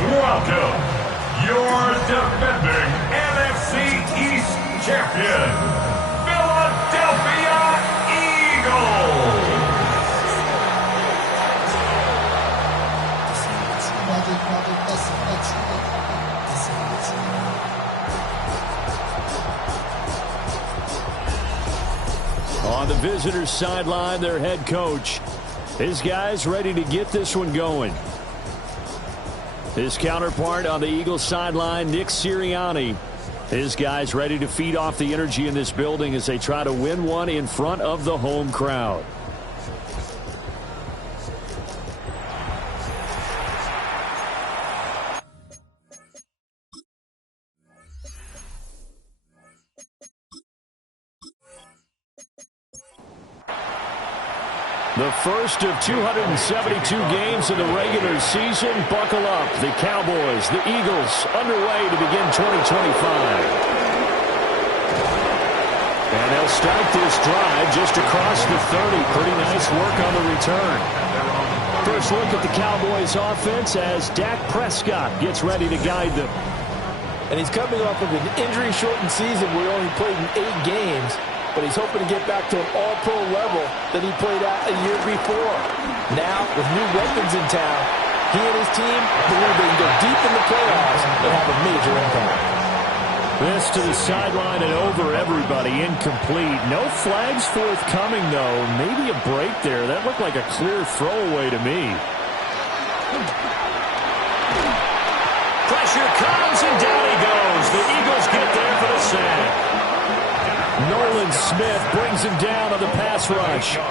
welcome your defending NFC East champion, Philadelphia Eagles. On the visitors' sideline, their head coach. His guys ready to get this one going. His counterpart on the Eagles sideline, Nick Sirianni. His guys ready to feed off the energy in this building as they try to win one in front of the home crowd. The first of 272 games of the regular season. Buckle up. The Cowboys, the Eagles, underway to begin 2025. And they'll start this drive just across the 30. Pretty nice work on the return. First look at the Cowboys offense as Dak Prescott gets ready to guide them. And he's coming off of an injury-shortened season where he only played in 8 games. But he's hoping to get back to an all-pro level that he played at a year before. Now, with new weapons in town, he and his team believe they can go deep in the playoffs and have a major impact. This to the sideline and over everybody. Incomplete. No flags forthcoming, though. Maybe a break there. That looked like a clear throwaway to me. Pressure comes, and down he goes. The Eagles get there for the sack. Nolan Smith brings him down on the pass rush. All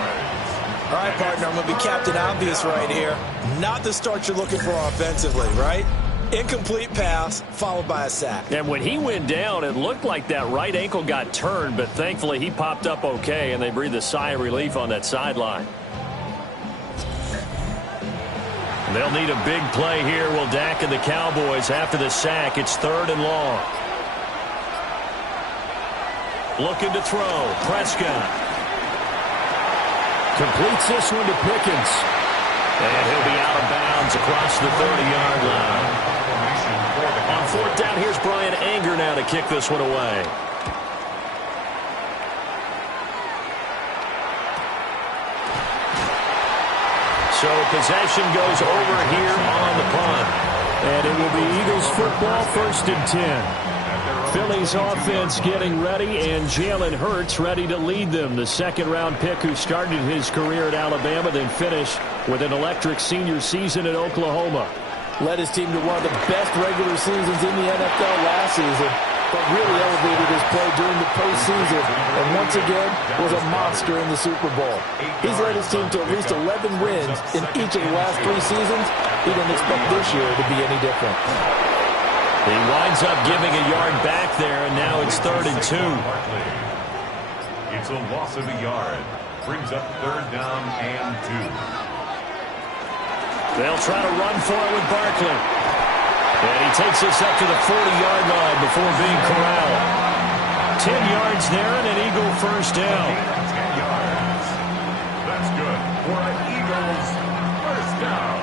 right, partner, I'm going to be Captain Obvious right here. Not the start you're looking for offensively, right? Incomplete pass, followed by a sack. And when he went down, it looked like that right ankle got turned, but thankfully he popped up okay, and they breathed a sigh of relief on that sideline. They'll need a big play here, will Dak and the Cowboys after the sack. It's 3rd and long. Looking to throw. Prescott completes this one to Pickens. And he'll be out of bounds across the 30-yard line. On 4th down, here's Brian Anger now to kick this one away. So possession goes over here on the punt. And it will be Eagles football, 1st and 10. Philly's offense getting ready, and Jalen Hurts ready to lead them. The 2nd-round pick who started his career at Alabama, then finished with an electric senior season at Oklahoma. Led his team to one of the best regular seasons in the NFL last season, but really elevated his play during the postseason, and once again was a monster in the Super Bowl. He's led his team to at least 11 wins in each of the last 3 seasons. He didn't expect this year to be any different. He winds up giving a yard back there, and now it's 3rd and 2. It's a loss of a yard. Brings up 3rd down and 2. They'll try to run for it with Barkley. And he takes us up to the 40-yard line before being corralled. 10 yards there and an Eagle 1st down. 10 yards. That's good for an Eagles 1st down.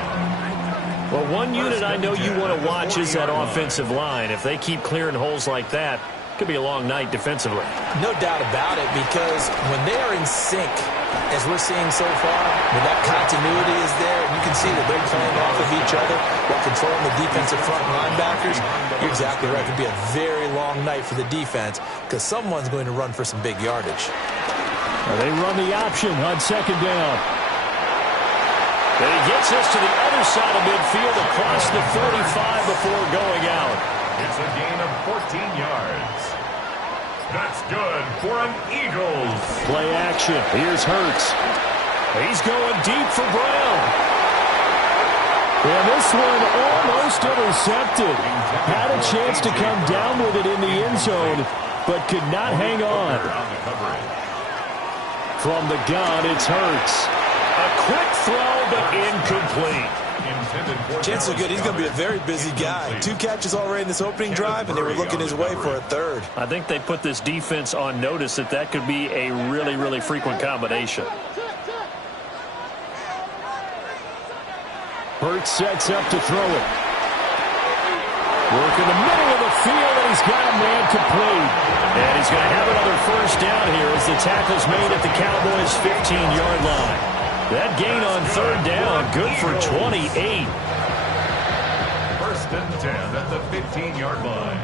Well, one unit I know you want to watch is that offensive line. If they keep clearing holes like that, it could be a long night defensively. No doubt about it, because when they are in sync, as we're seeing so far, when that continuity is there, and you can see that they're playing off of each other while controlling the defensive front linebackers, you're exactly right. It could be a very long night for the defense because someone's going to run for some big yardage. They run the option on 2nd down. And he gets us to the other side of midfield across the 45 before going out. It's a gain of 14 yards. That's good for an Eagles. Play action. Here's Hurts. He's going deep for Brown. And this one almost intercepted. Had a chance to come down with it in the end zone, but could not hang on. From the gun, it's Hurts. A quick throw, but incomplete. Chances are good he's going to be a very busy guy. 2 catches already in this opening drive, and they were looking his way for a 3rd. I think they put this defense on notice that that could be a really, really frequent combination. Hurts sets up to throw it. Working the middle of the field, and he's got a man complete. And he's going to have another first down here as the tackle's made at the Cowboys' 15-yard line. That gain on third down, good for 28. First and 10 at the 15-yard line.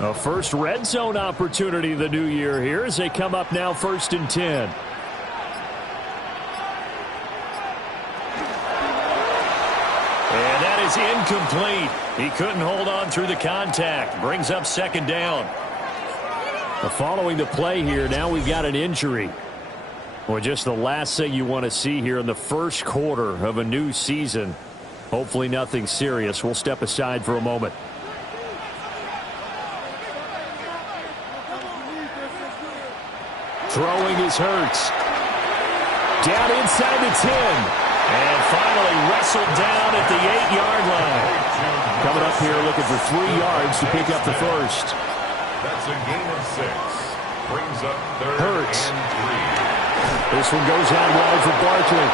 A first red zone opportunity of the new year here as they come up now first and 10. And that is incomplete. He couldn't hold on through the contact. Brings up second down. Following the play here, now we've got an injury. Well, just the last thing you want to see here in the first quarter of a new season. Hopefully nothing serious. We'll step aside for a moment. Throwing is Hurts. Down inside the 10. And finally wrestled down at the 8-yard line. Coming up here looking for 3 yards to pick up the first. That's a gain of 6. Brings up third Hurts. and 3. This one goes out wide for Barkley.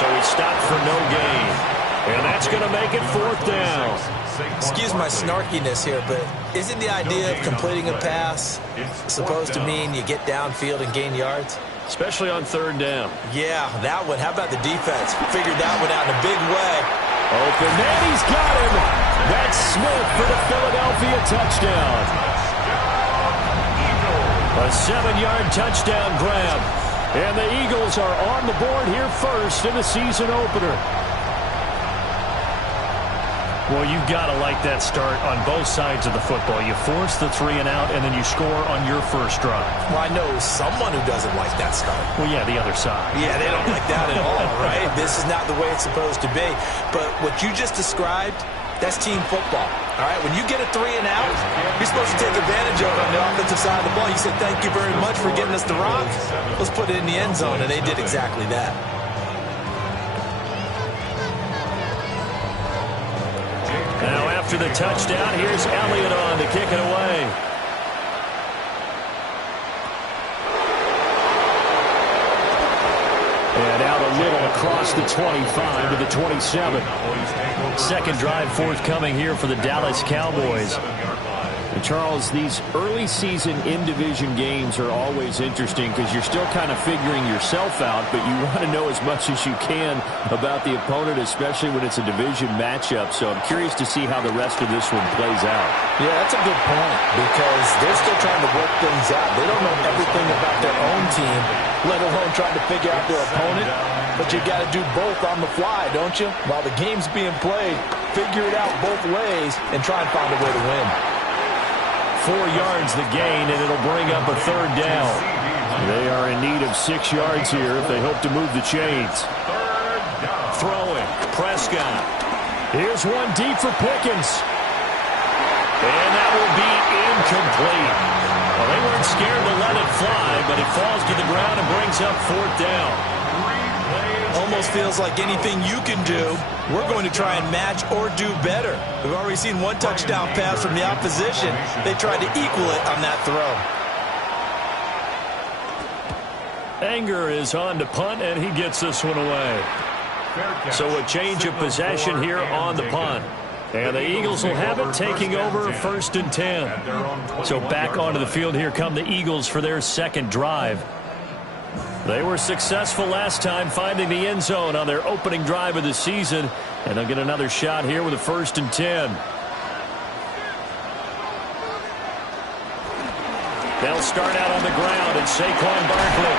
So he stopped for no gain. And that's going to make it fourth down. Excuse my snarkiness here, but isn't the idea of completing a pass supposed to mean you get downfield and gain yards? Especially on third down. Yeah, that one. How about the defense? Figured that one out in a big way. Open man, he's got him. That's Smith for the Philadelphia touchdown. A 7-yard touchdown grab. And the Eagles are on the board here first in the season opener. Well, you've got to like that start on both sides of the football. You force the 3 and out, and then you score on your first drive. Well, I know someone who doesn't like that start. Well, yeah, the other side. Yeah, they don't like that at all, right? This is not the way it's supposed to be. But what you just described, that's team football. All right, when you get a 3 and out, you're supposed to take advantage of it on the offensive side of the ball. You said, thank you very much for getting us the rock. Let's put it in the end zone, and they did exactly that. Now after the touchdown, here's Elliott on to kick it away. And out a little across the 25 to the 27. Second drive forthcoming here for the Dallas Cowboys. And Charles, these early season in-division games are always interesting because you're still kind of figuring yourself out, but you want to know as much as you can about the opponent, especially when it's a division matchup. So I'm curious to see how the rest of this one plays out. Yeah, that's a good point because they're still trying to work things out. They don't know everything about their own team, let alone trying to figure out their opponent. But you got to do both on the fly, don't you? While the game's being played, figure it out both ways and try and find a way to win. 4 yards the gain, and it'll bring up a third down. They are in need of 6 yards here if they hope to move the chains. Throwing, Prescott. Here's one deep for Pickens. And that will be incomplete. Well, they weren't scared to let it fly, but it falls to the ground and brings up fourth down. Almost feels like anything you can do, we're going to try and match or do better. We've already seen one touchdown pass from the opposition. They tried to equal it on that throw. Anger is on to punt, and he gets this one away. So a change of possession here on the punt. And the Eagles will have it, taking over first and 10. So back onto the field here come the Eagles for their second drive. They were successful last time finding the end zone on their opening drive of the season. And they'll get another shot here with a first and 10. They'll start out on the ground, and Saquon Barkley.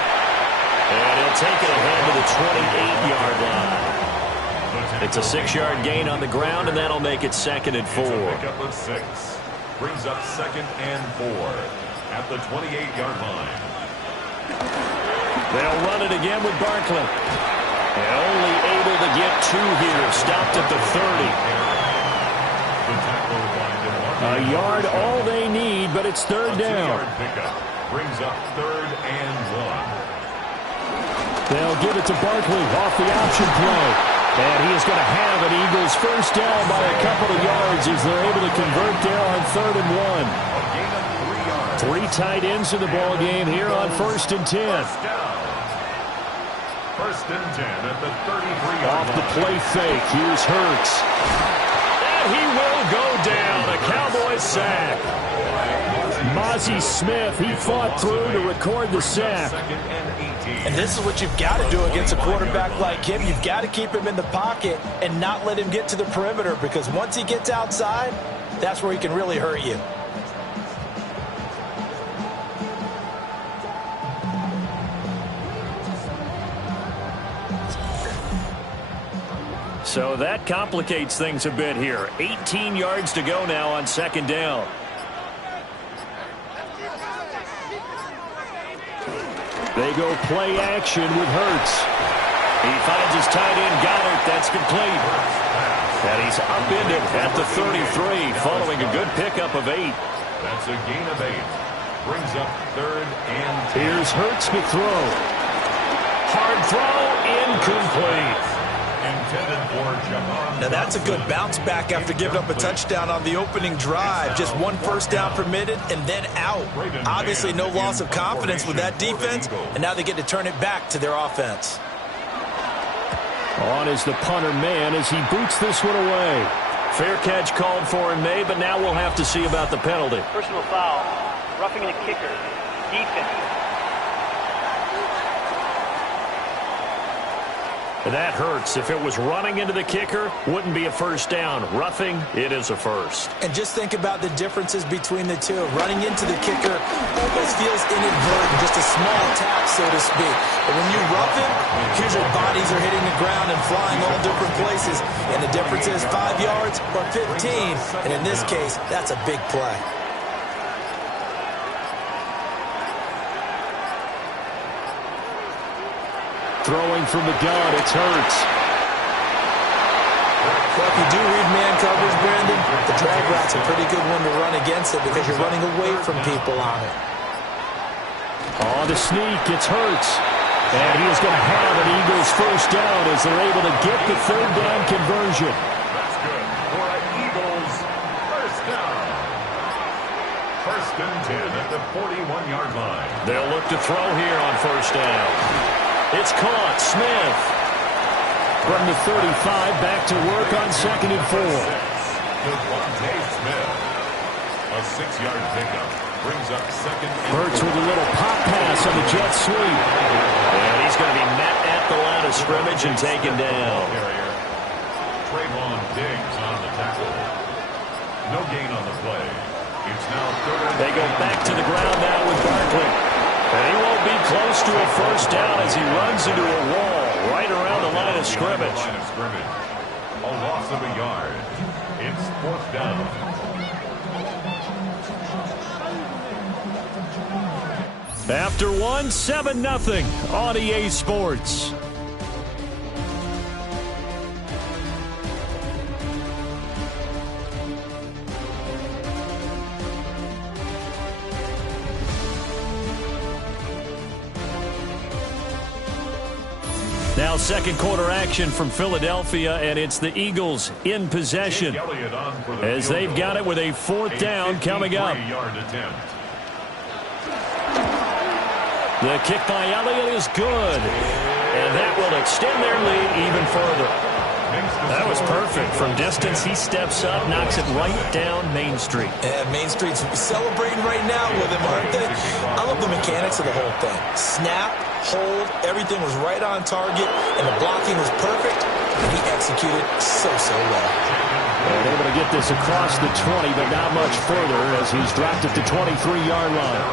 And he'll take it ahead to the 28-yard line. It's a 6-yard gain on the ground, and that'll make it second and 4. Pickup of 6. Brings up second and 4 at the 28-yard line. They'll run it again with Barkley. And only able to get 2 here. Stopped at the 30. A yard all they need, but it's third down. Brings up third and 1. They'll give it to Barkley off the option play. And he is going to have an Eagles first down by a couple of yards as they're able to convert there on third and 1. 3 tight ends in the ball game here on first and 10. First and 10 at the 33-yard Off the play fake, here's Hurts. And he will go down. A Cowboys sack. Mozzie Smith, he fought through to record the sack. And this is what you've got to do against a quarterback like him. You've got to keep him in the pocket and not let him get to the perimeter, because once he gets outside, that's where he can really hurt you. So that complicates things a bit here. 18 yards to go now on second down. They go play action with Hurts. He finds his tight end, Goddard. That's complete. And he's upended at the 33 following a good pickup of 8. That's a gain of 8. Brings up third and 10. Here's Hurts to throw. Hard throw, incomplete. Now that's a good bounce back after giving up a touchdown on the opening drive. Just one first down permitted and then out. Obviously no loss of confidence with that defense, and now they get to turn it back to their offense. On is the punter man as he boots this one away. Fair catch called for and made, but now we'll have to see about the penalty. Personal foul, roughing the kicker, defense. That hurts. If it was running into the kicker, wouldn't be a first down. Roughing, it is a first. And just think about the differences between the two. Running into the kicker almost feels inadvertent, just a small tap, so to speak. But when you rough him, usually bodies are hitting the ground and flying all different places. And the difference is 5 yards or 15. And in this case, that's a big play. Throwing from the gun, it's Hurts. Well, if you do read man coverage, Brandon, the drag route's a pretty good one to run against it because you're running away from people on it. On the sneak, it's Hurts. And he is going to have an Eagles first down as they're able to get the third down conversion. That's good for an Eagles first down. First and 10 at the 41-yard line. They'll look to throw here on first down. It's caught. Smith from the 35 back to work on second and 4. Devontae Smith. A 6-yard pickup. Brings up second and 4. Hurts with a little pop pass on the jet sweep. And he's going to be met at the line of scrimmage and taken down. Trayvon Diggs on the tackle. No gain on the play. It's now third. They go back to the ground now with Barkley. And he won't be close to a first down as he runs into a wall right around the line of scrimmage. A loss of a yard. It's fourth down. After one, 7-0 on EA Sports. Now second quarter action from Philadelphia, and it's the Eagles in possession as they've got it with a fourth down coming up. The kick by Elliott is good, and that will extend their lead even further. That was perfect. From distance, he steps up, knocks it right down Main Street. And Main Street's celebrating right now with him, aren't they? I love the mechanics of the whole thing. Snap, hold, everything was right on target, and the blocking was perfect, and he executed so well. And able to get this across the 20, but not much further as he's dropped it to 23-yard line.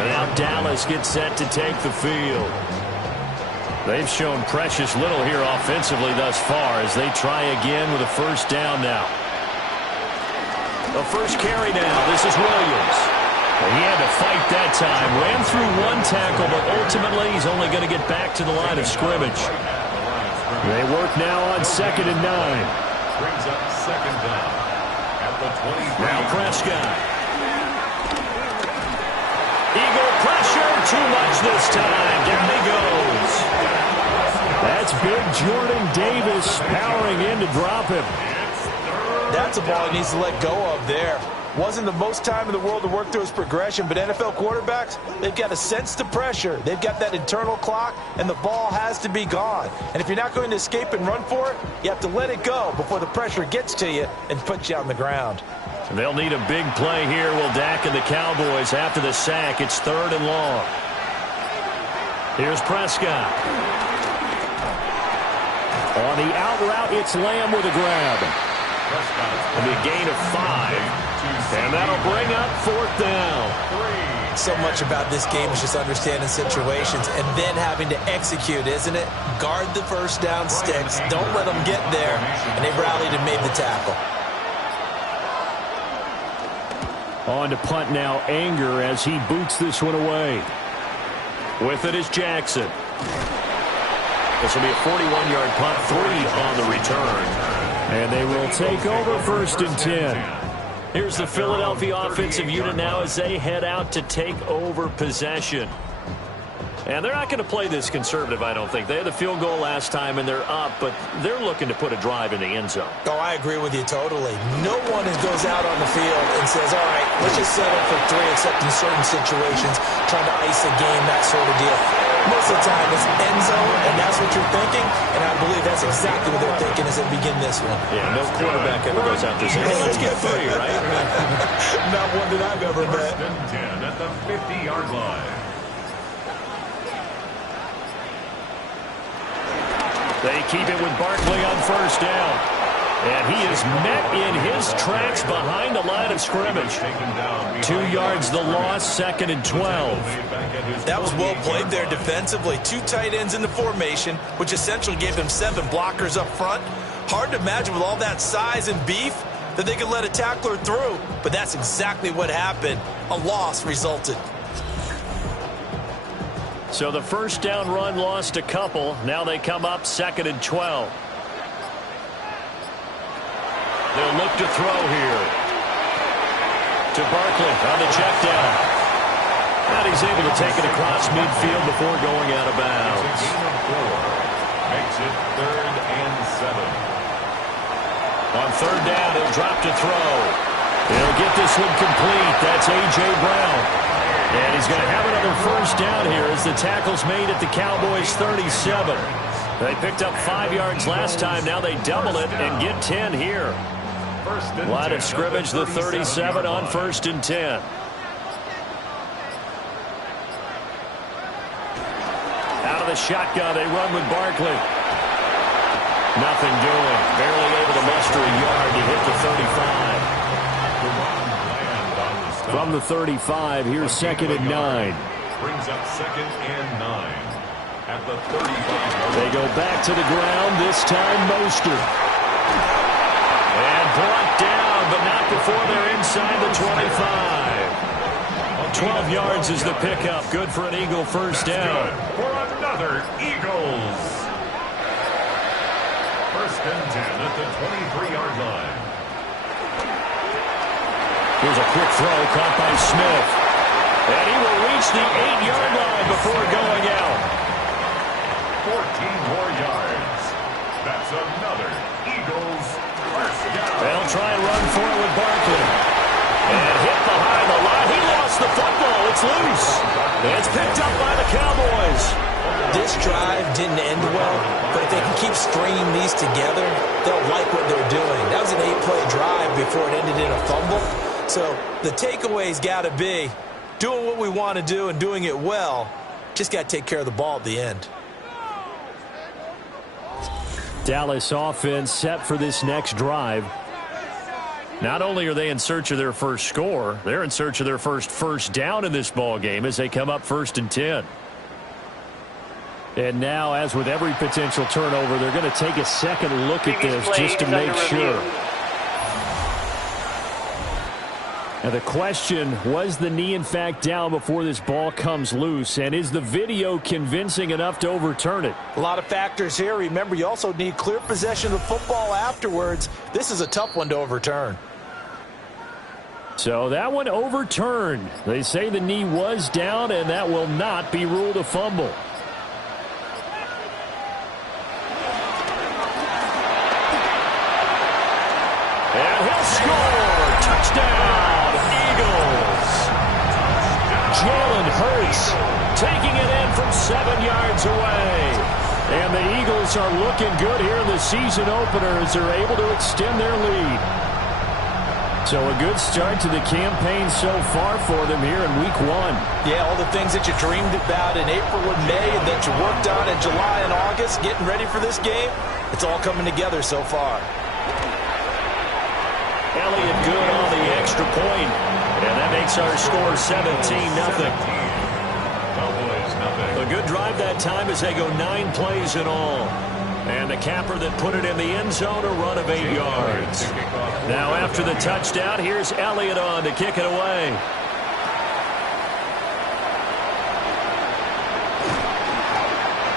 And now Dallas gets set to take the field. They've shown precious little here offensively thus far as they try again with a first down now. The first carry now. This is Williams. He had to fight that time. Ran through one tackle, but ultimately he's only going to get back to the line of scrimmage. They work now on 2nd and 9. Brings up second down at the 20. Now Prescott. Eagle pressure. Too much this time. Down he goes. That's big Jordan Davis powering in to drop him. That's a ball he needs to let go of there. Wasn't the most time in the world to work through his progression, but NFL quarterbacks, they've got to sense the pressure. They've got that internal clock, and the ball has to be gone. And if you're not going to escape and run for it, you have to let it go before the pressure gets to you and puts you on the ground. They'll need a big play here, will Dak and the Cowboys. After the sack, it's 3rd and long. Here's Prescott. On the out route, it's Lamb with a grab. And a gain of 5. And that'll bring up 4th down. So much about this game is just understanding situations and then having to execute, isn't it? Guard the first down sticks. Don't let them get there. And they rallied and made the tackle. On to punt now, Anger, as he boots this one away. With it is Jackson. This will be a 41-yard punt, 3 on the return. And they will take over 1st and 10. Here's the Philadelphia offensive unit now as they head out to take over possession. And they're not going to play this conservative, I don't think. They had the field goal last time, and they're up, but they're looking to put a drive in the end zone. Oh, I agree with you totally. No one goes out on the field and says, all right, let's just settle for 3, except in certain situations, trying to ice a game, that sort of deal. Most of the time, it's end zone, and that's what you're thinking, and I believe that's exactly what they're thinking as they begin this one. Yeah, no quarterback ever goes out there saying, hey, let's get 3, right? Not one that I've ever met. 1st and 10 at the 50-yard line. They keep it with Barkley on 1st down. And he is met in his tracks behind the line of scrimmage. 2 yards the loss, 2nd and 12. That was well played there defensively. 2 tight ends in the formation, which essentially gave them 7 blockers up front. Hard to imagine with all that size and beef that they could let a tackler through. But that's exactly what happened. A loss resulted. So the 1st down run lost a couple. Now they come up 2nd and 12. They'll look to throw here. To Barkley on the check down. And he's able to take it across midfield before going out of bounds. Makes it 3rd and 7. On 3rd down, he'll drop to throw. He'll get this one complete. That's A.J. Brown. And he's going to have another 1st down here as the tackle's made at the Cowboys 37. They picked up 5 yards last time. Now they double it and get 10 here. Line of scrimmage, the 37 on 1st and 10. Out of the shotgun, they run with Barkley. Nothing doing. Barely able to muster a yard to hit the 35. From the 35, here's 2nd and 9. Brings up 2nd and 9 at the 35. They go back to the ground, this time Mostert. And brought down, but not before they're inside the 25. 12 yards is the pickup. Good for an Eagle 1st down. For another Eagles. 1st and 10 at the 23-yard line. Here's a quick throw caught by Smith. And he will reach the 8-yard line before going out. 14 more yards. That's another Eagles 1st down. They'll try and run for it with Barkley. And hit behind the line. He lost the football. It's loose. It's picked up by the Cowboys. This drive didn't end well, but if they can keep stringing these together, they'll like what they're doing. That was an 8-play drive before it ended in a fumble. So the takeaway's got to be doing what we want to do and doing it well. Just got to take care of the ball at the end. Dallas offense set for this next drive. Not only are they in search of their first score, they're in search of their first down in this ball game as they come up 1st and 10. And now, as with every potential turnover, they're going to take a second look at this just to make sure. Now the question, was the knee in fact down before this ball comes loose? And is the video convincing enough to overturn it? A lot of factors here. Remember, you also need clear possession of the football afterwards. This is a tough one to overturn. So that one overturned. They say the knee was down, and that will not be ruled a fumble. And he'll score. Touchdown. Eagles. Jalen Hurts taking it in from 7 yards away. And the Eagles are looking good here in the season opener as they're able to extend their lead. So a good start to the campaign so far for them here in week 1. Yeah, all the things that you dreamed about in April and May and that you worked on in July and August, getting ready for this game, it's all coming together so far. Elliott good on the extra point, and that makes our score 17-0. A good drive that time as they go 9 plays in all. And the capper that put it in the end zone, a run of 8 yards. Now after the touchdown, here's Elliott on to kick it away.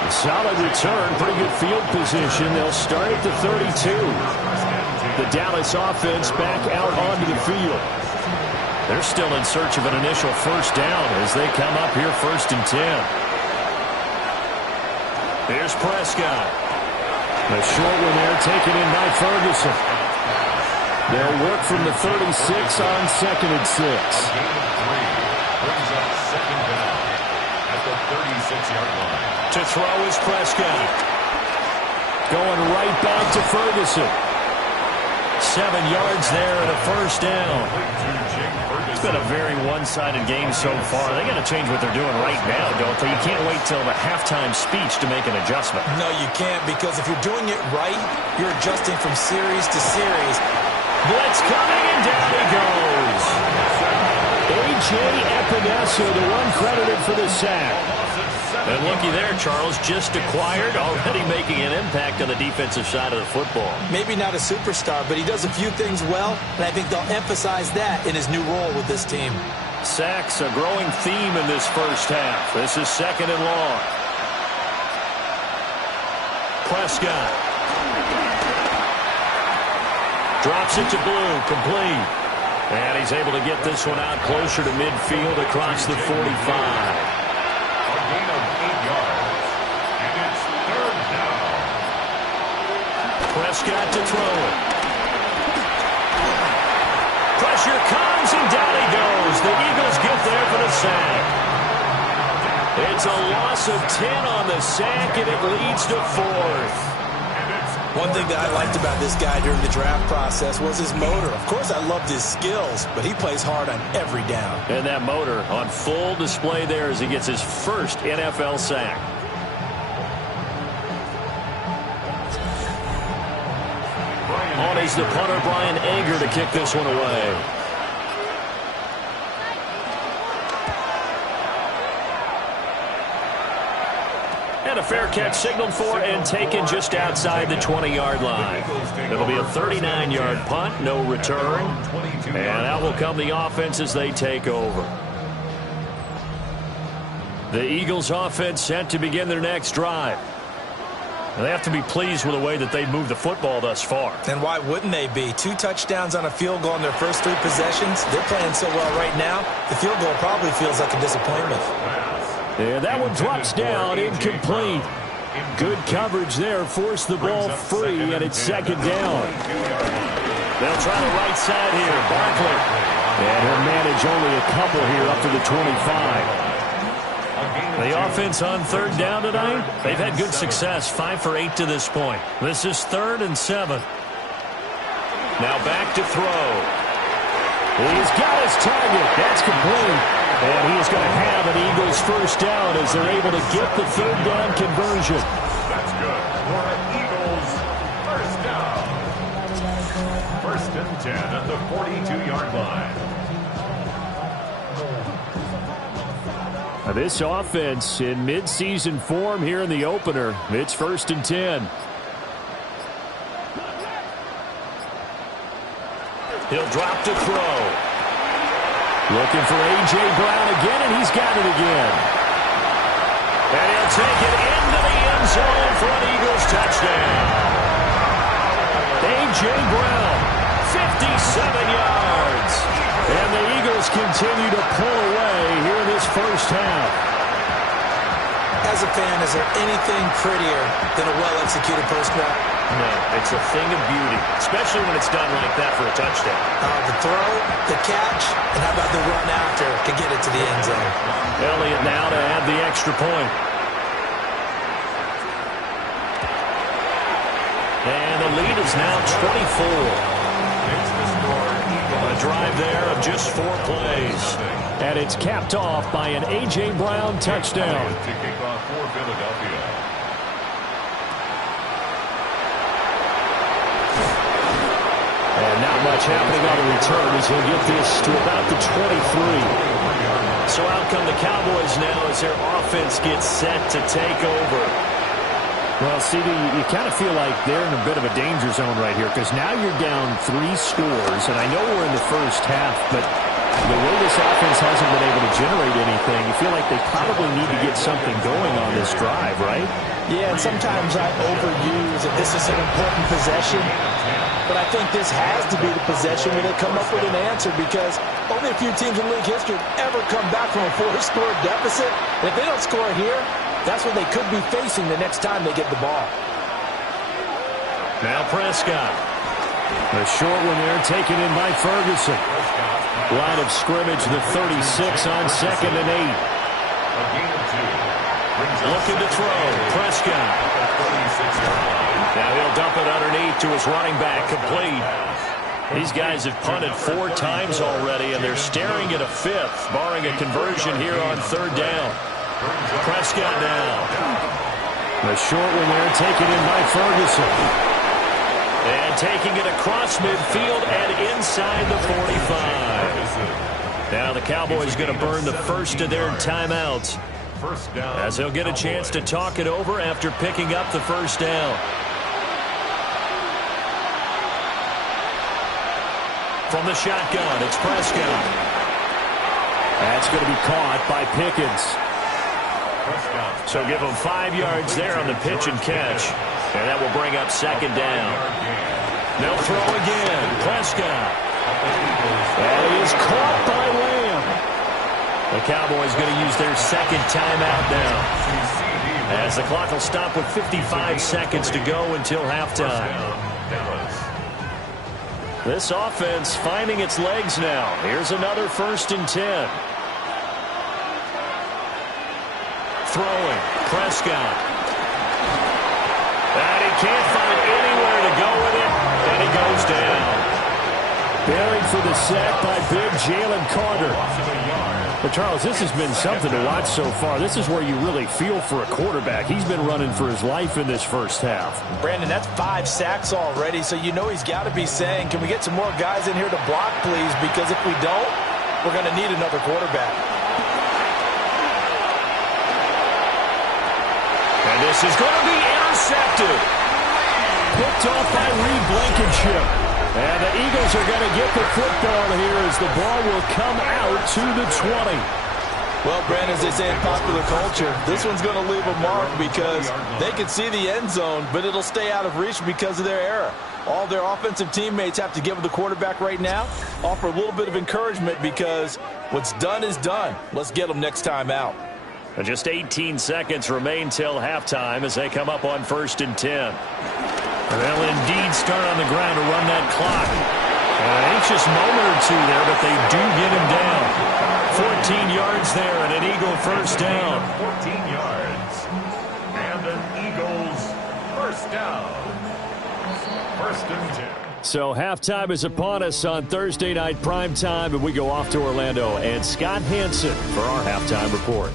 A solid return, pretty good field position. They'll start at the 32. The Dallas offense back out onto the field. They're still in search of an initial first down as they come up here 1st and 10. Here's Prescott. A short one there taken in by Ferguson. They'll work from the 36 on 2nd and 6. Brings up 2nd down at the 36-yard line. To throw is Prescott. Going right back to Ferguson. 7 yards there and a first down. It's been a very one-sided game so far. They got to change what they're doing right now, don't they? You can't wait till the halftime speech to make an adjustment. No, you can't, because if you're doing it right, you're adjusting from series to series. Blitz coming, and down he goes. A.J. Epinesa, the one credited for the sack. And looky there, Charles, just acquired, already making an impact on the defensive side of the football. Maybe not a superstar, but he does a few things well, and I think they'll emphasize that in his new role with this team. Sacks, a growing theme in this first half. This is 2nd and long. Prescott. Drops it to Blue, complete. And he's able to get this one out closer to midfield across the 45. Gain of 8 yards. And it's 3rd down. Prescott to throw it. Pressure comes, and down he goes. The Eagles get there for the sack. It's a loss of 10 on the sack, and it leads to 4th. One thing that I liked about this guy during the draft process was his motor. Of course, I loved his skills, but he plays hard on every down. And that motor on full display there as he gets his first NFL sack. On is the punter, Brian Anger, to kick this one away. And a fair catch signaled for and taken just outside the 20-yard line. It'll be a 39-yard punt, no return. And out will come the offense as they take over. The Eagles offense set to begin their next drive. And they have to be pleased with the way that they've moved the football thus far. And why wouldn't they be? 2 touchdowns on a field goal in their first 3 possessions. They're playing so well right now, the field goal probably feels like a disappointment. And that one drops down, incomplete. Good coverage there, forced the ball free, and it's 2nd down. They'll try the right side here, Barkley. And he'll manage only a couple here up to the 25. The offense on 3rd down tonight, they've had good success, 5 for 8 to this point. This is 3rd and 7. Now back to throw. He's got his target. That's complete. And he is going to have an Eagles first down as they're able to get the 3rd down conversion. That's good for an Eagles first down. 1st and 10 at the 42-yard line. Now this offense in midseason form here in the opener. It's 1st and 10. He'll drop to throw. Looking for A.J. Brown again, and he's got it again. And he'll take it into the end zone for an Eagles touchdown. A.J. Brown, 57 yards. And the Eagles continue to pull away here in this first half. As a fan, is there anything prettier than a well-executed post route? No, it's a thing of beauty, especially when it's done like that for a touchdown. The throw, the catch, and how about the run after to get it to the end zone? Elliott now to add the extra point. And the lead is now 24. A drive there of just 4 plays. And it's capped off by an A.J. Brown touchdown. To kick off for Philadelphia. And not much happening on the return as he'll get this to about the 23. So out come the Cowboys now as their offense gets set to take over. Well, CD, you kind of feel like they're in a bit of a danger zone right here because now you're down 3 scores, and I know we're in the first half, but the way this offense hasn't been able to generate anything, you feel like they probably need to get something going on this drive, right? Yeah, and sometimes I overuse that this is an important possession, but I think this has to be the possession where they come up with an answer because only a few teams in league history have ever come back from a 4-score deficit. And if they don't score here, that's what they could be facing the next time they get the ball. Now Prescott. A short one there taken in by Ferguson. Line of scrimmage, the 36 on 2nd and 8. Looking to throw. Prescott. Now he'll dump it underneath to his running back, complete. These guys have punted 4 times already, and they're staring at a 5th, barring a conversion here on 3rd down. Prescott now. A short one there taken in by Ferguson. And taking it across midfield and inside the 45. Now the Cowboys going to burn the first of their timeouts as they'll get a chance to talk it over after picking up the first down. From the shotgun, it's Prescott. That's going to be caught by Pickens. So give them 5 yards there on the pitch and catch. And that will bring up 2nd down. They'll throw again. Prescott. And he is caught by Lamb. The Cowboys going to use their 2nd timeout now, as the clock will stop with 55 seconds to go until halftime. This offense finding its legs now. Here's another 1st and 10. Throwing. Prescott. And he can't find anywhere to go with it. And he goes down. Buried for the sack by big Jalen Carter. But, Charles, this has been something to watch so far. This is where you really feel for a quarterback. He's been running for his life in this first half. Brandon, that's 5 sacks already, so you know he's got to be saying, can we get some more guys in here to block, please? Because if we don't, we're going to need another quarterback. And this is going to be intercepted. Picked off by Reed Blankenship. And the Eagles are going to get the football here as the ball will come out to the 20. Well, Brandon, as they say in popular culture, this one's going to leave a mark because they can see the end zone, but it'll stay out of reach because of their error. All their offensive teammates have to give the quarterback right now, offer a little bit of encouragement because what's done is done. Let's get them next time out. Just 18 seconds remain till halftime as they come up on 1st and 10. They'll indeed start on the ground to run that clock. An anxious moment or two there, but they do get him down. 14 yards there and an Eagle 1st down. 14 yards. And an Eagles 1st down. 1st and 10. So halftime is upon us on Thursday night prime time, and we go off to Orlando and Scott Hansen for our halftime report.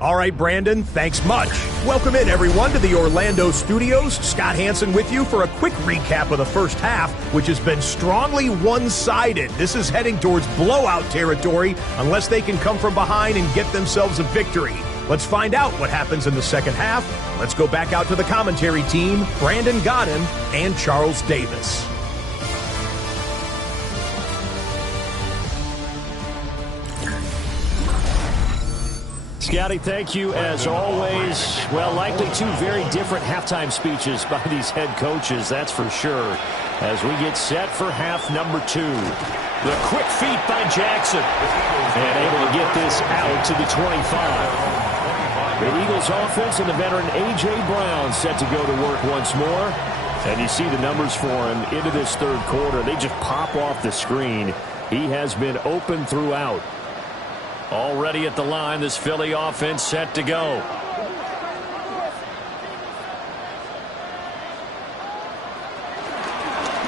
All right, Brandon, thanks much. Welcome in, everyone, to the Orlando studios. Scott Hansen with you for a quick recap of the first half, which has been strongly one-sided. This is heading towards blowout territory unless they can come from behind and get themselves a victory. Let's find out what happens in the second half. Let's go back out to the commentary team, Brandon Godden and Charles Davis. Scotty, thank you as always. Well, likely 2 very different halftime speeches by these head coaches, that's for sure, as we get set for half number 2. The quick feet by Jackson, and able to get this out to the 25. The Eagles offense and the veteran A.J. Brown set to go to work once more. And you see the numbers for him into this third quarter. They just pop off the screen. He has been open throughout. Already at the line, this Philly offense set to go.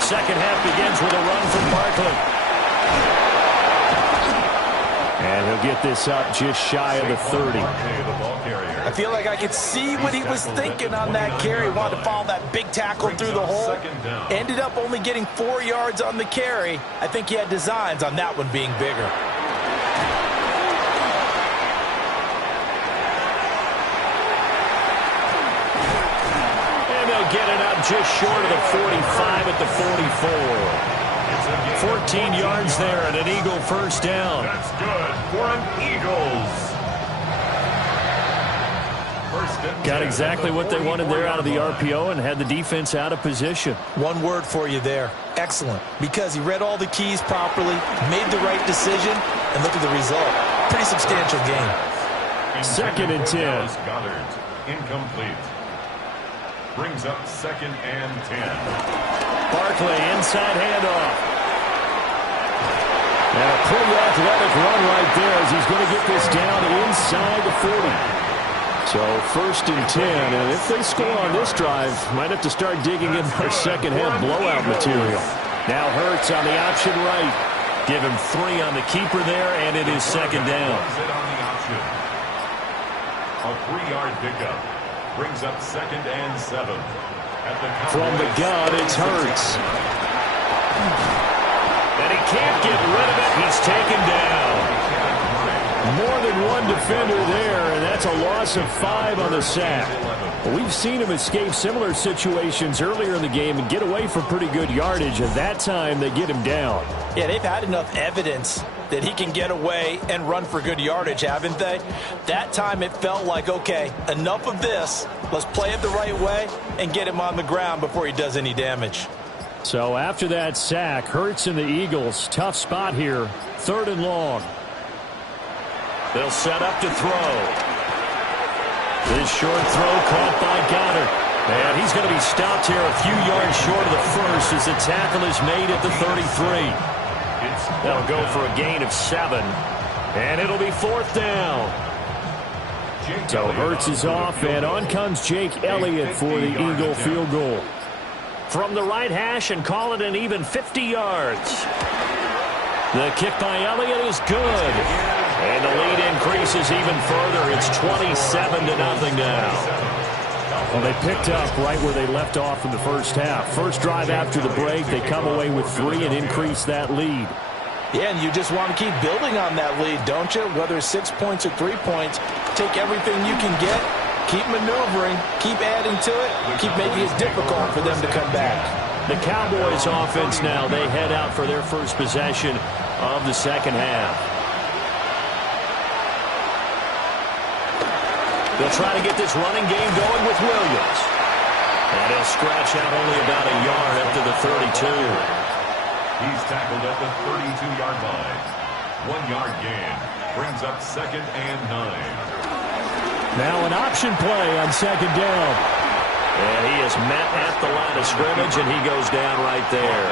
Second half begins with a run from Barkley. And he'll get this up just shy of the 30. I feel like I could see what he was thinking on that carry. Wanted to follow that big tackle through the hole. Ended up only getting 4 yards on the carry. I think he had designs on that one being bigger. And they'll get it up just short of the 45 at the 44. 14 yards there and an Eagle first down. That's good for an Eagles. Got exactly what they wanted there out of the RPO and had the defense out of position. One word for you there. Excellent. Because he read all the keys properly, made the right decision, and look at the result. Pretty substantial game. Second and 10. Goddard, incomplete. Brings up 2nd and 10. Barkley inside handoff. And a pretty athletic run right there as he's going to get this down inside the 40. So 1st and 10, and if they score on this drive, might have to start digging in our second half blowout material. Now Hurts on the option right. Give him 3 on the keeper there, and it is 2nd down. A 3-yard pickup brings up 2nd and 7. From the gun, it's Hurts. And he can't get rid of it. He's taken down. More than one defender there, and that's a loss of 5 on the sack. Well, we've seen him escape similar situations earlier in the game and get away for pretty good yardage, and that time they get him down. Yeah, they've had enough evidence that he can get away and run for good yardage, haven't they? That time it felt like, okay, enough of this. Let's play it the right way and get him on the ground before he does any damage. So after that sack, Hurts and the Eagles, tough spot here, 3rd and long. They'll set up to throw. This short throw caught by Goddard. And he's going to be stopped here a few yards short of the first as the tackle is made at the 33. That'll go for a gain of 7. And it'll be 4th down. So Hurts is off, and on comes Jake Elliott for the Eagle field goal. From the right hash and call it an even 50 yards. The kick by Elliott is good. And the lead increases even further. It's 27-0 now. Well, they picked up right where they left off in the first half. First drive after the break, they come away with 3 and increase that lead. Yeah, and you just want to keep building on that lead, don't you? Whether it's 6 points or 3 points, take everything you can get, keep maneuvering, keep adding to it, keep making it difficult for them to come back. The Cowboys offense now, they head out for their first possession of the second half. They'll try to get this running game going with Williams. And he'll scratch out only about a yard up to the 32. He's tackled at the 32-yard line. 1-yard gain brings up 2nd and 9. Now an option play on 2nd down. And he is met at the line of scrimmage, and he goes down right there.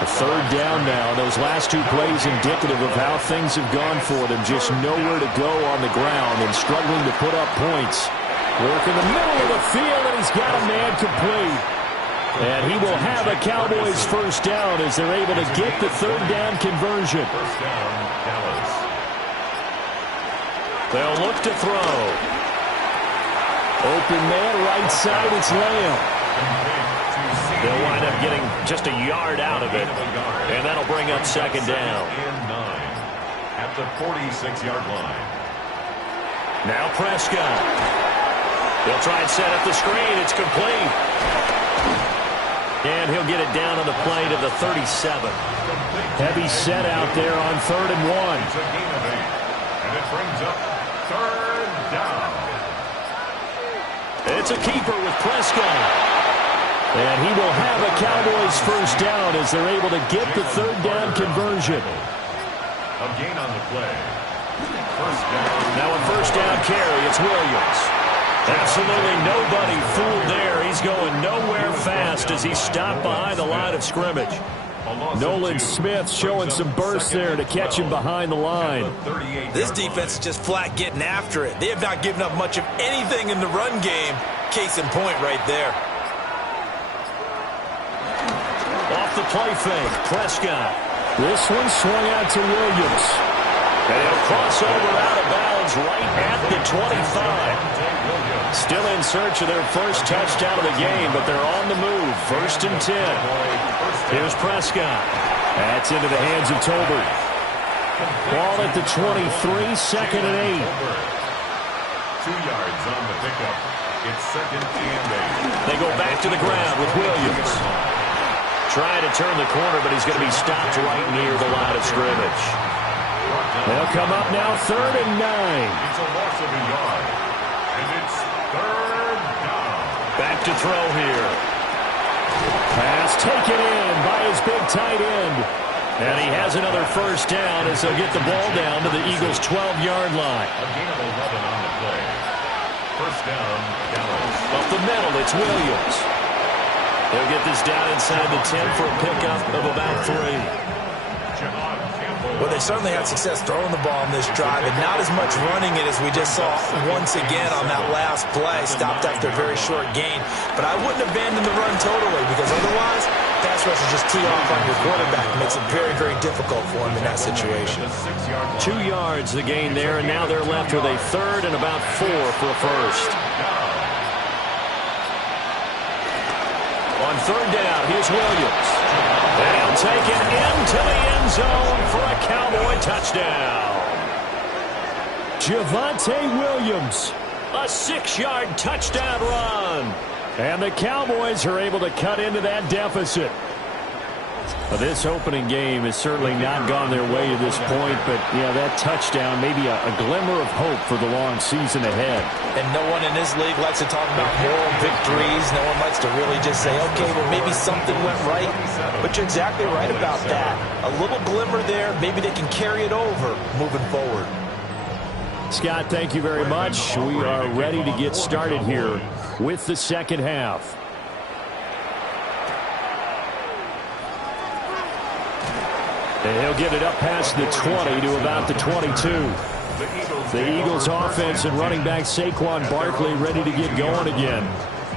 A 3rd down now. Those last 2 plays indicative of how things have gone for them. Just nowhere to go on the ground and struggling to put up points. Work in the middle of the field, and he's got a man complete. And he will have a Cowboys first down as they're able to get the 3rd down conversion. First down, Dallas. They'll look to throw. Open man, right side, it's Lamb. They'll wind up getting just a yard out of it. And that'll bring up 2nd down. And 9 at the 46-yard line. Now Prescott. They'll try and set up the screen. It's complete. And he'll get it down on the play to the 37. Heavy set out there on 3rd and 1. It's a gain of 8. And it brings up 3rd down. It's a keeper with Prescott. And he will have a Cowboys first down as they're able to get the 3rd down conversion. A gain on the play. Now a first down carry, it's Williams. Absolutely nobody fooled there. He's going nowhere fast as he stopped behind the line of scrimmage. Nolan Smith showing some burst there to catch him behind the line. This defense is just flat getting after it. They have not given up much of anything in the run game. Case in point right there. Off the play fake, Prescott. This one swung out to Williams. And he'll cross over out of bounds right at the 25. Still in search of their first touchdown of the game, but they're on the move. 1st and 10. Here's Prescott. That's into the hands of Tolbert. Ball at the 23, 2nd and 8. 2 yards on the pickup. It's 2nd and 8. They go back to the ground with Williams. Trying to turn the corner, but he's going to be stopped right near the line of scrimmage. They'll come up now 3rd and 9. It's a loss of a yard. And it's 3rd down. Back to throw here. Pass taken in by his big tight end. And he has another first down as they'll get the ball down to the Eagles' 12-yard line. A gain of 11 on the play. First down, Dallas. Up the middle, it's Williams. They'll get this down inside the 10 for a pickup of about 3. Well, they certainly had success throwing the ball in this drive, and not as much running it as we just saw once again on that last play. Stopped after a very short gain. But I wouldn't abandon the run totally, because otherwise, pass rush is just tee off on your quarterback. It makes it very, very difficult for him in that situation. 2 yards the gain there, and now they're left with a 3rd and about 4 for a first. On 3rd down, here's Williams. And he'll take it into the end zone for a Cowboy touchdown. Javonte Williams, a 6-yard touchdown run. And the Cowboys are able to cut into that deficit. This opening game has certainly not gone their way to this point, but, yeah, that touchdown, maybe a glimmer of hope for the long season ahead. And no one in this league likes to talk about moral victories. No one likes to really just say, okay, well, maybe something went right. But you're exactly right about that. A little glimmer there. Maybe they can carry it over moving forward. Scott, thank you very much. We are ready to get started here with the second half. And he'll get it up past the 20 to about the 22. The Eagles offense and running back Saquon Barkley ready to get going again.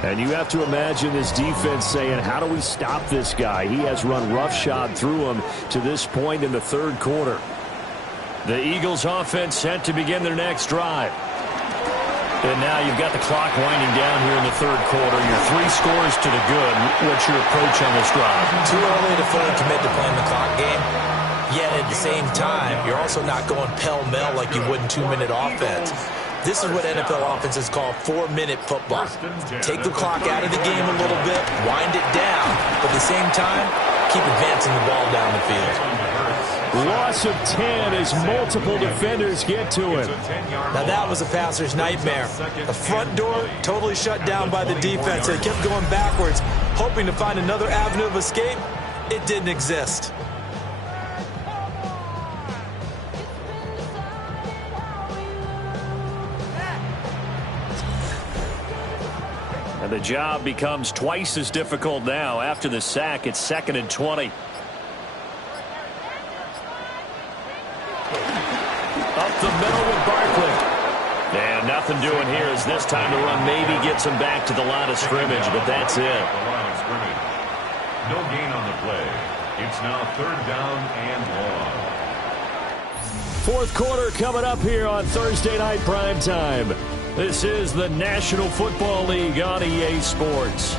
And you have to imagine this defense saying, how do we stop this guy? He has run roughshod through him to this point in the 3rd quarter. The Eagles offense set to begin their next drive. And now you've got the clock winding down here in the 3rd quarter. You're 3 scores to the good. What's your approach on this drive? Too early to fully commit to playing the clock game. Yet at the same time, you're also not going pell-mell like you would in 2-minute offense. This is what NFL offenses call 4-minute football. Take the clock out of the game a little bit, wind it down, but at the same time, keep advancing the ball down the field. Loss of 10 as multiple defenders get to him. Now that was a passer's nightmare. The front door totally shut down by the defense. They kept going backwards, hoping to find another avenue of escape. It didn't exist. And the job becomes twice as difficult now. After the sack, it's 2nd and 20. Up the middle with Barkley. And nothing doing here as this time to run maybe gets him back to the line of scrimmage, but that's it. No gain on the play. It's now 3rd down and long. 4th quarter coming up here on Thursday Night Primetime. This is the National Football League on EA Sports.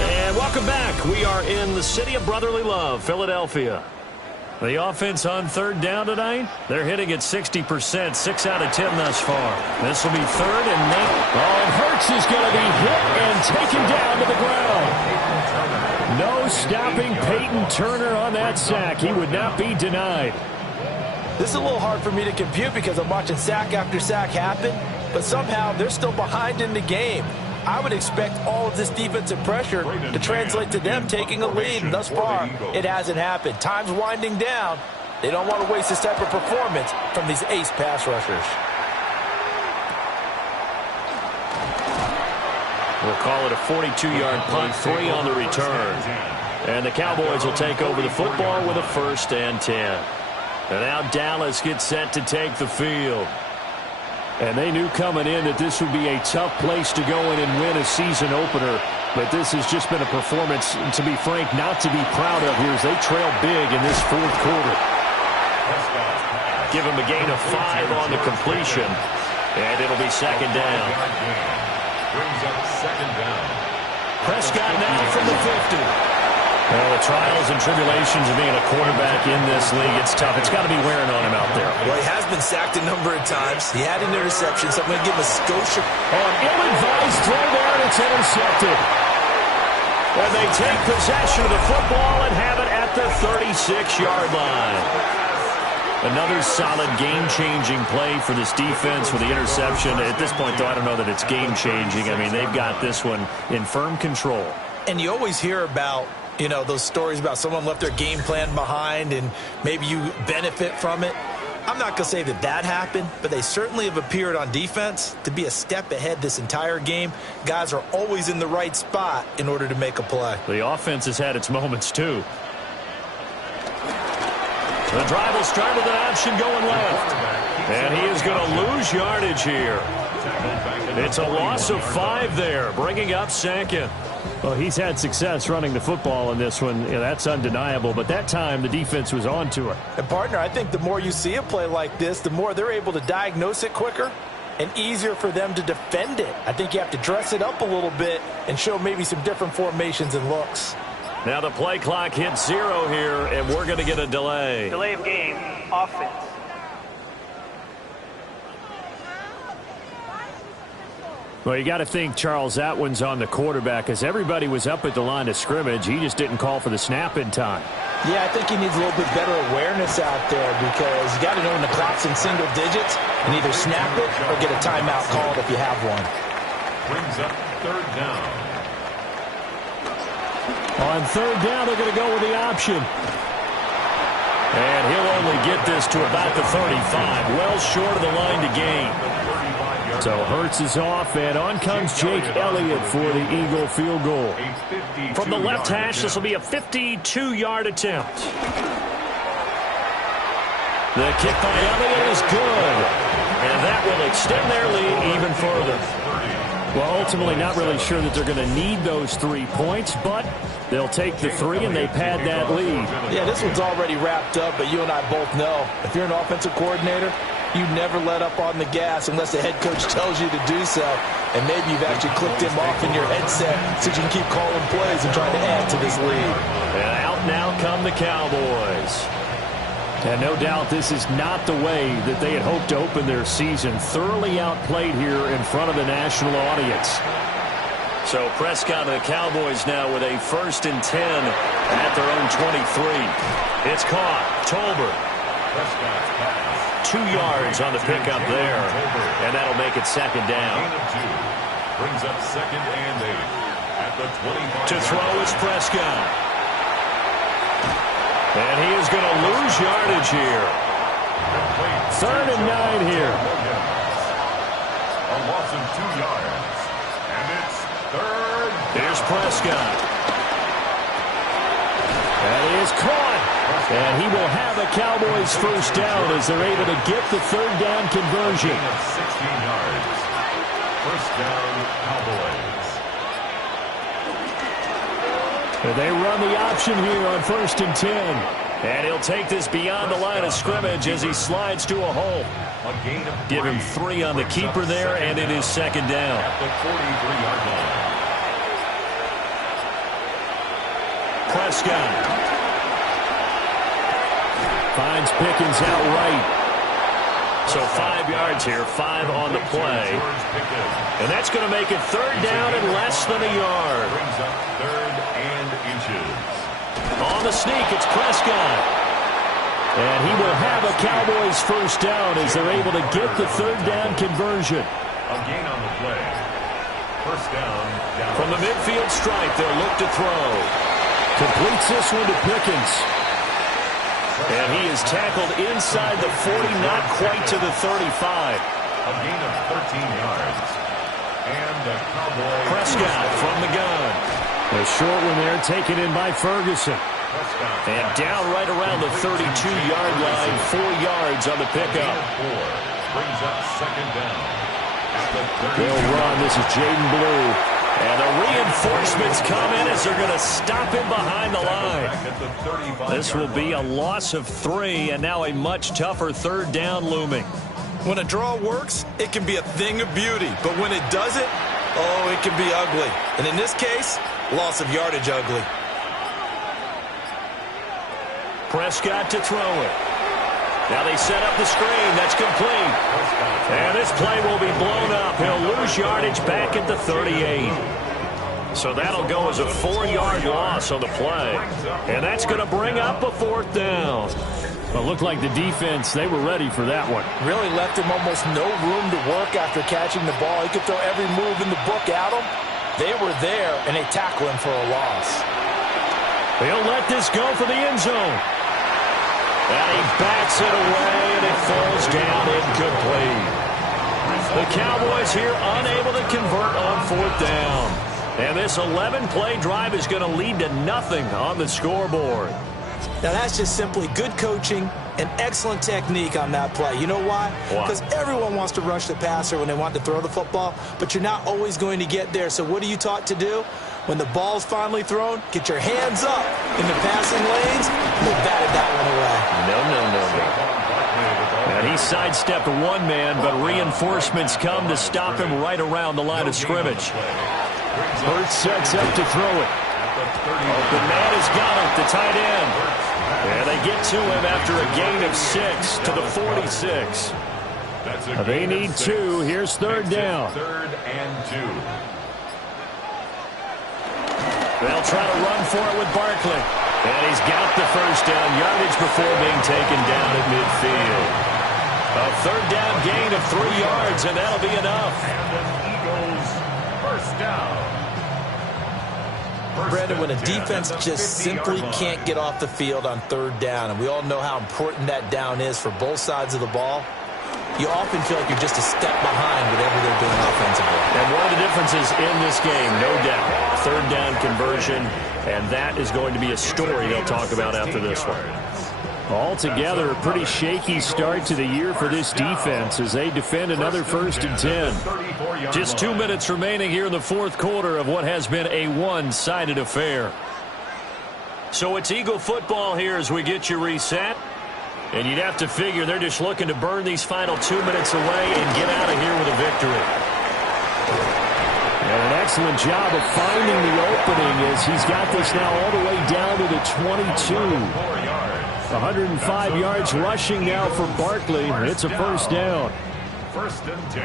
And welcome back. We are in the city of brotherly love, Philadelphia. The offense on 3rd down tonight, they're hitting at 60%, 6 out of 10 thus far. This will be 3rd and 9. Oh, and Hurts is going to be hit and taken down to the ground. No stopping Peyton Turner on that sack. He would not be denied. This is a little hard for me to compute because I'm watching sack after sack happen. but somehow they're still behind in the game. I would expect all of this defensive pressure to translate to them taking a lead, and thus far, it hasn't happened. Time's winding down. They don't want to waste this type of performance from these ace pass rushers. We'll call it a 42-yard punt, 3 on the return. And the Cowboys will take over the football with a 1st and 10. And now Dallas gets set to take the field. And they knew coming in that this would be a tough place to go in and win a season opener. But this has just been a performance, to be frank, not to be proud of here as they trail big in this 4th quarter. Give him a gain of 5 on the completion. And it'll be 2nd down. Brings up 2nd down. Prescott now from the 50. Well, the trials and tribulations of being a quarterback in this league, it's tough. It's got to be wearing on him out there. Well, he has been sacked a number of times. He had an interception, so I'm going to give him a Scotia. An ill-advised throw there, and it's intercepted. And they take possession of the football and have it at the 36-yard line. Another solid game-changing play for this defense with the interception. At this point, though, I don't know that it's game-changing. I mean, they've got this one in firm control. And you always hear about, you know, those stories about someone left their game plan behind and maybe you benefit from it. I'm not going to say that that happened, but they certainly have appeared on defense to be a step ahead this entire game. Guys are always in the right spot in order to make a play. The offense has had its moments, too. The drive will start with an option going left. And he is going to lose yardage here. It's a loss of 5 there, bringing up 2nd. Well, he's had success running the football in this one. Yeah, that's undeniable. But that time, the defense was on to it. And, partner, I think the more you see a play like this, the more they're able to diagnose it quicker and easier for them to defend it. I think you have to dress it up a little bit and show maybe some different formations and looks. Now the play clock hits 0 here, and we're going to get a delay. Delay of game, offense. Well, you got to think, Charles, that one's on the quarterback as everybody was up at the line of scrimmage. He just didn't call for the snap in time. Yeah, I think he needs a little bit better awareness out there because you got to know when the clock's in single digits and either snap it or get a timeout called if you have one. Brings up 3rd down. On 3rd down, they're going to go with the option. And he'll only get this to about the 35, well short of the line to gain. So Hurts is off, and on comes Jake Elliott for the Eagle field goal. From the left hash, this will be a 52-yard attempt. The kick by Elliott is good. And that will extend their lead even further. Well, ultimately not really sure that they're going to need those 3 points, but they'll take the 3 and they pad that lead. Yeah, this one's already wrapped up, but you and I both know if you're an offensive coordinator, you never let up on the gas unless the head coach tells you to do so. And maybe you've actually clicked him off in your headset so you can keep calling plays and trying to add to this lead. And out now come the Cowboys. And no doubt this is not the way that they had hoped to open their season. Thoroughly outplayed here in front of the national audience. So Prescott and the Cowboys now with a 1st and 10 at their own 23. It's caught. Tolbert. 2 yards on the pickup there. And that'll make it 2nd down. Brings up 2nd and 8 at the 25. To throw is Prescott. And he is going to lose yardage here. 3rd and 9 here. A loss of 2 yards. And it's 3rd. Here's Prescott. That is caught. And he will have a Cowboys 1st down as they're able to get the 3rd down conversion. 16 yards. 1st down, Cowboys. They run the option here on 1st and 10. And he'll take this beyond the line of scrimmage as he slides to a hole. Give him 3 on the keeper there, and it is 2nd down. At the 43-yard line. Prescott. Finds Pickens outright. So 5 yards here, 5 on the play. And that's going to make it 3rd down and less than a yard. Brings up 3rd and inches. On the sneak, it's Prescott. And he will have a Cowboys 1st down as they're able to get the 3rd down conversion. A gain on the play. First down, Dallas. From the midfield stripe, they'll look to throw. Completes this one to Pickens. And he is tackled inside the 40, not quite to the 35. A gain of 13 yards. And the Cowboys. Prescott from the gun. A short one there, taken in by Ferguson. And down right around the 32-yard line, 4 yards on the pickup. Brings up second down. They'll run. This is Jaden Blue. And the reinforcements come in as they're going to stop him behind the line. This will be a loss of 3, and now a much tougher third down looming. When a draw works, it can be a thing of beauty. But when it doesn't, oh, it can be ugly. And in this case, loss of yardage ugly. Prescott to throw it. Now they set up the screen. That's complete. And this play will be blown up. He'll lose yardage back at the 38. So that'll go as a 4-yard loss on the play. And that's going to bring up a 4th down. Well, it looked like the defense, they were ready for that one. Really left him almost no room to work after catching the ball. He could throw every move in the book at him. They were there, and they tackle him for a loss. They'll let this go for the end zone. And he backs it away, and it falls down incomplete. The Cowboys here unable to convert on 4th down. And this 11-play drive is going to lead to nothing on the scoreboard. Now, that's just simply good coaching and excellent technique on that play. You know why? Because everyone wants to rush the passer when they want to throw the football, but you're not always going to get there. So what are you taught to do? When the ball's finally thrown, get your hands up in the passing lanes. They batted that one away. No. And he sidestepped one man, but reinforcements come to stop him right around the line of scrimmage. Hurts sets up to throw it. The man has got it, the tight end. And they get to him after a gain of 6 to the 46. They need 2. Here's 3rd down. 3rd and 2. They'll try to run for it with Barkley. And he's got the first down yardage before being taken down at midfield. A 3rd down gain of 3 yards, and that'll be enough. And the Eagles first down. Brandon, when a defense just simply can't get off the field on 3rd down, and we all know how important that down is for both sides of the ball, you often feel like you're just a step behind whatever they're doing offensively. And one of the differences in this game, no doubt, 3rd down conversion, and that is going to be a story they'll talk about after this one. Altogether, a pretty shaky start to the year for this defense as they defend another 1st and 10. Just 2 minutes remaining here in the 4th quarter of what has been a one-sided affair. So it's Eagle football here as we get you reset. And you'd have to figure they're just looking to burn these final 2 minutes away and get out of here with a victory. And an excellent job of finding the opening as he's got this now all the way down to the 22. 105 yards rushing now for Barkley. It's a 1st down.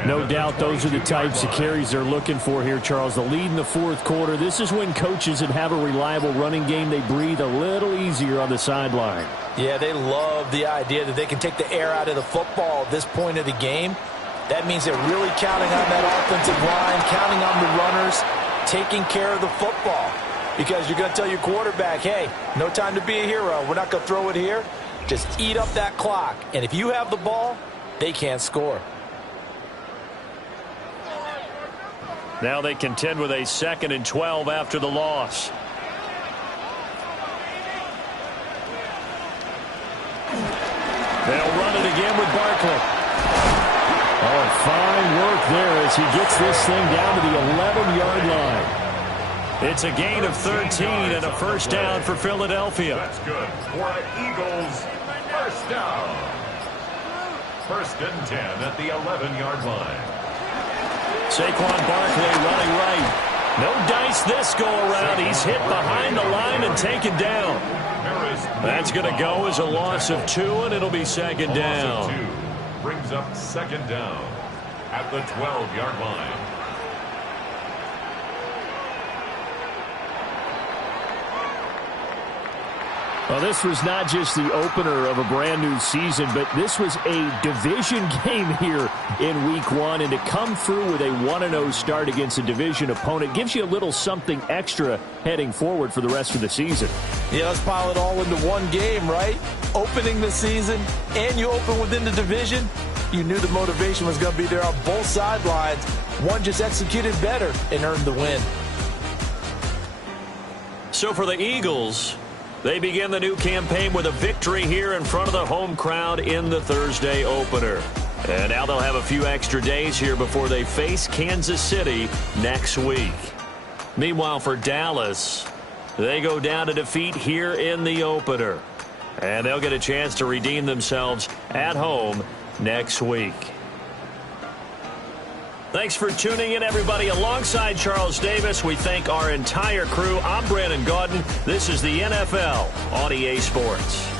No doubt those are the types of carries they're looking for here, Charles. The lead in the 4th quarter. This is when coaches that have a reliable running game, they breathe a little easier on the sideline. Yeah, they love the idea that they can take the air out of the football at this point of the game. That means they're really counting on that offensive line, counting on the runners, taking care of the football. Because you're going to tell your quarterback, hey, no time to be a hero. We're not going to throw it here. Just eat up that clock. And if you have the ball, they can't score. Now they contend with a 2nd and 12 after the loss. They'll run it again with Barkley. Oh, fine work there as he gets this thing down to the 11-yard line. It's a gain of 13 and a 1st down for Philadelphia. That's good for the Eagles. First down. 1st and 10 at the 11-yard line. Saquon Barkley running right. No dice this go around. He's hit behind the line and taken down. That's going to go as a loss of 2, and it'll be 2nd down. Brings up 2nd down at the 12-yard line. Well, this was not just the opener of a brand-new season, but this was a division game here in Week 1. And to come through with a 1-0 start against a division opponent gives you a little something extra heading forward for the rest of the season. Yeah, let's pile it all into one game, right? Opening the season, and you open within the division. You knew the motivation was going to be there on both sidelines. One just executed better and earned the win. So for the Eagles, they begin the new campaign with a victory here in front of the home crowd in the Thursday opener. And now they'll have a few extra days here before they face Kansas City next week. Meanwhile, for Dallas, they go down to defeat here in the opener. And they'll get a chance to redeem themselves at home next week. Thanks for tuning in, everybody. Alongside Charles Davis, we thank our entire crew. I'm Brandon Gaudin. This is the NFL on EA Sports.